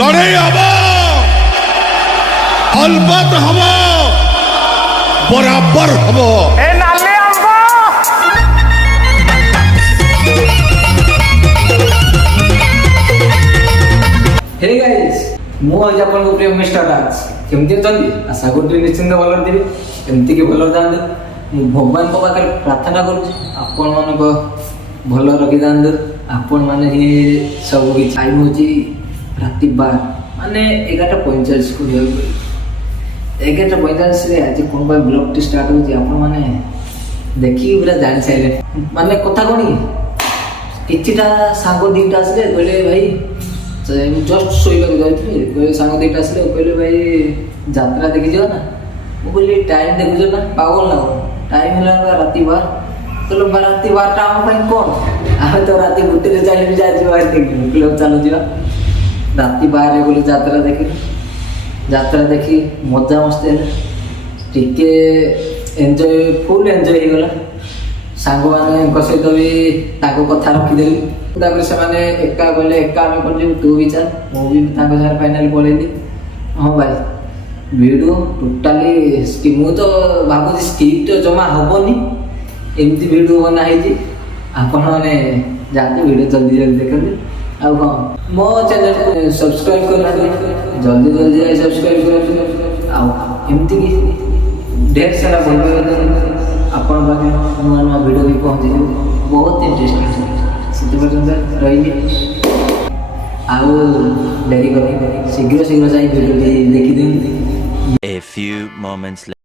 লড়াই হব, অলবত হব, বরাবর হব। हे गाइस मु आज आपन प्रिय मिस्टर राज केमती अछंती आशा करथि निश्चिंत भलो थिबे एमती के भलो जांदे मु भगवान को पाकर प्रार्थना करू आपन मन को भलो रखि जांदे आपन माने ही सब की टाइम होची राति 12 माने 11:45 को हेल 11:45 रे आज कोन बाय ब्लॉग टी स्टार्ट होची आपन माने देखि पूरा जान साइले माने कथा कोनी किछिटा सांगो दीटा आसले बोले भाई जस्ट शोक जाइए सांग दुईटा आसले कहले भाई यात्रा देखी जाओ ना मुझे टाइम देखुच ना पागल ना टाइम है राति 12 तो राति 12टा आम कौन आम तो राति 1 चली जाए देखी चलो जा राति 12 बोले यात्रा देखी मजा मस्ती टिके एंजॉय फुल एंजॉय हो गला सांग मैंने सहित भी कथा रखीदेली तापर से माने एका बोले एका आम कर तू भी चल मुझे फाइनाल पलैली हाँ भाई वीडियो टोटाली मु तो भावुँ स्क्रिप्ट जमा हेनी एमती वीडियो बनाई आपण मैंने जाते वीडियो जल्दी जल्दी देखते आउ हाँ मो चैनल को सब्सक्राइब कर जल्दी जल्दी जाए सब्सक्राइब कर एमती कि ढेर सारा भल आपण पाखे नुआ नुआ वीडियो भी पहुँची बहुत इंटरेस्टिंग रही आउ डेरी कर शीघ्र शीघ्र जाए वीडियो देखी दिखते। A few moments later.